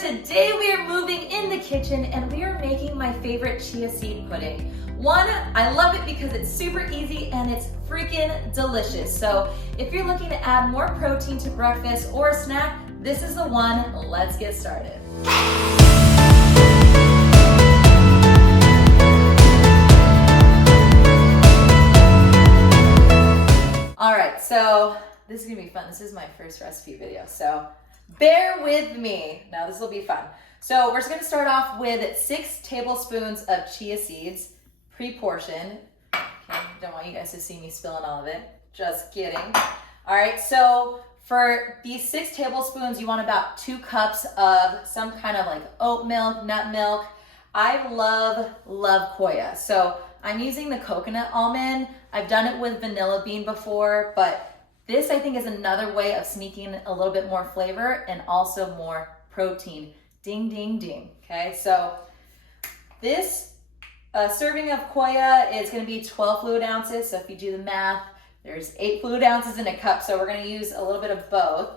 Today we are moving in the kitchen and we are making my favorite chia seed pudding. One, I love it because it's super easy and it's freaking delicious. So if you're looking to add more protein to breakfast or a snack, this is the one. Let's get started. All right, so this is gonna be fun. This is my first recipe video, so bear with me. Now this will be fun. So we're just gonna start off with 6 tablespoons of chia seeds, pre-portioned. Okay, don't want you guys to see me spilling all of it. Just kidding. All right, so for these 6 tablespoons, you want about 2 cups of some kind of like oat milk, nut milk. I love Koia. So I'm using the coconut almond. I've done it with vanilla bean before, but this I think is another way of sneaking a little bit more flavor and also more protein. Ding, ding, ding. Okay, so this serving of Koia is gonna be 12 fluid ounces. So if you do the math, there's 8 fluid ounces in a cup. So we're gonna use a little bit of both.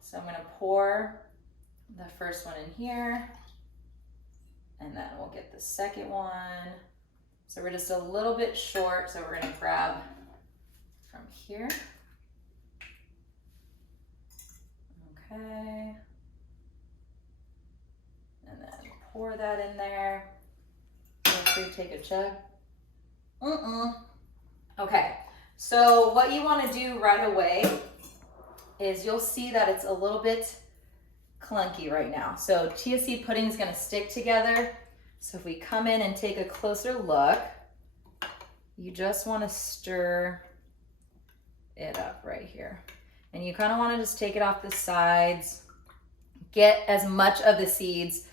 So I'm gonna pour the first one in here and then we'll get the second one. So we're just a little bit short. So we're gonna grab from here. Okay, and then pour that in there. Feel free to take a chug. Okay, so what you want to do right away is you'll see that it's a little bit clunky right now. So chia seed pudding is going to stick together. So if we come in and take a closer look, you just want to stir it up right here. And you kind of want to just take it off the sides, get as much of the seeds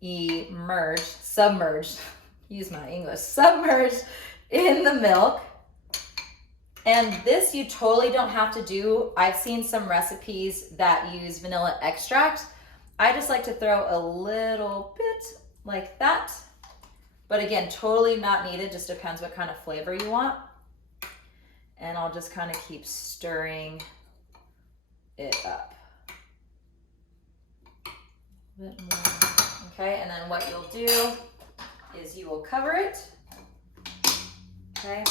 submerged in the milk. And this you totally don't have to do. I've seen some recipes that use vanilla extract. I just like to throw a little bit like that. But again, totally not needed, just depends what kind of flavor you want. And I'll just kind of keep stirring it up a bit more. Okay, and then what you'll do is you will cover it. Okay,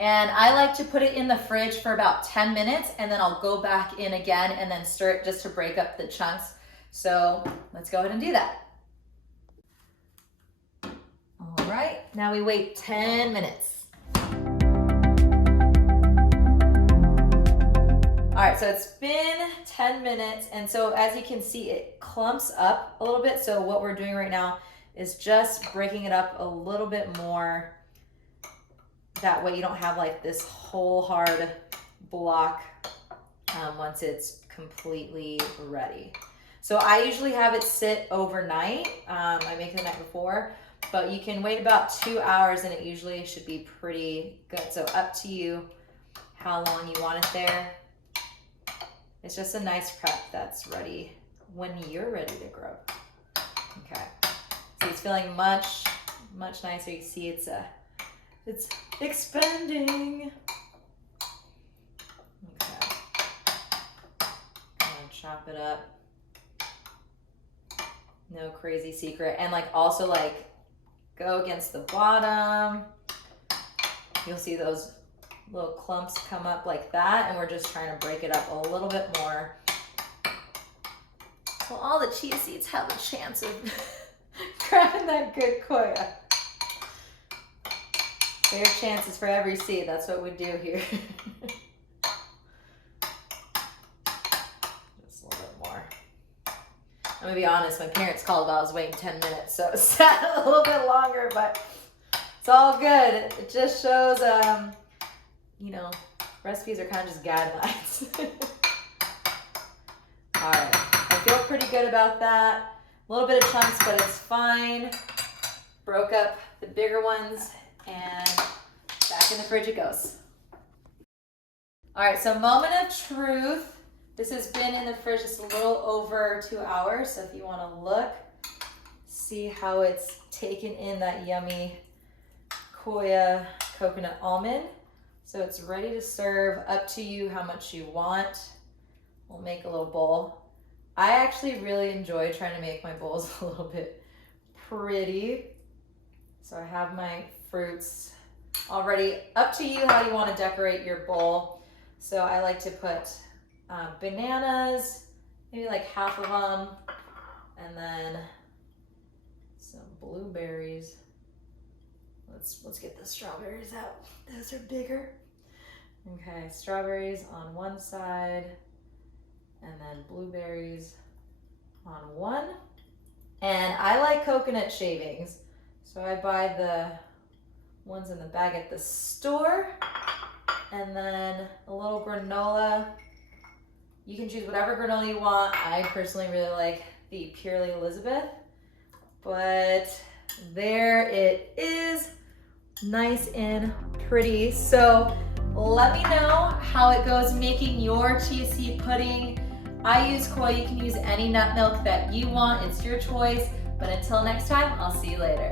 and I like to put it in the fridge for about 10 minutes and then I'll go back in again and then stir it just to break up the chunks. So let's go ahead and do that. All right, now we wait 10 minutes. All right, so it's been 10 minutes, and so as you can see, it clumps up a little bit. So what we're doing right now is just breaking it up a little bit more. That way you don't have like this whole hard block once it's completely ready. So I usually have it sit overnight. I make it the night before, but you can wait about 2 hours and it usually should be pretty good. So up to you how long you want it there. It's just a nice prep that's ready when you're ready to grow. Okay, so it's feeling much nicer. You see it's expanding. Okay, gonna chop it up. No crazy secret, and like also like go against the bottom. You'll see those little clumps come up like that, and we're just trying to break it up a little bit more so all the chia seeds have a chance of grabbing that good Koia. Fair chances for every seed, that's what we do here. Just a little bit more. I'm gonna be honest, my parents called while I was waiting 10 minutes, so it sat a little bit longer, but it's all good. It just shows you know, recipes are kind of just guidelines. All right, I feel pretty good about that. A little bit of chunks, but it's fine. Broke up the bigger ones and back in the fridge it goes. All right, so moment of truth. This has been in the fridge just a little over 2 hours. So if you want to look, see how it's taken in that yummy Koia coconut almond. So it's ready to serve, up to you how much you want. We'll make a little bowl. I actually really enjoy trying to make my bowls a little bit pretty. So I have my fruits already. Up to you how you want to decorate your bowl. So I like to put bananas, maybe like half of them, and then some blueberries. Let's get the strawberries out. Those are bigger. Okay, strawberries on one side, and then blueberries on one. And I like coconut shavings, so I buy the ones in the bag at the store. And then a little granola. You can choose whatever granola you want. I personally really like the Purely Elizabeth, but there it is, nice and pretty. So let me know how it goes making your chia seed pudding. I use Koia. You can use any nut milk that you want. It's your choice. But until next time, I'll see you later.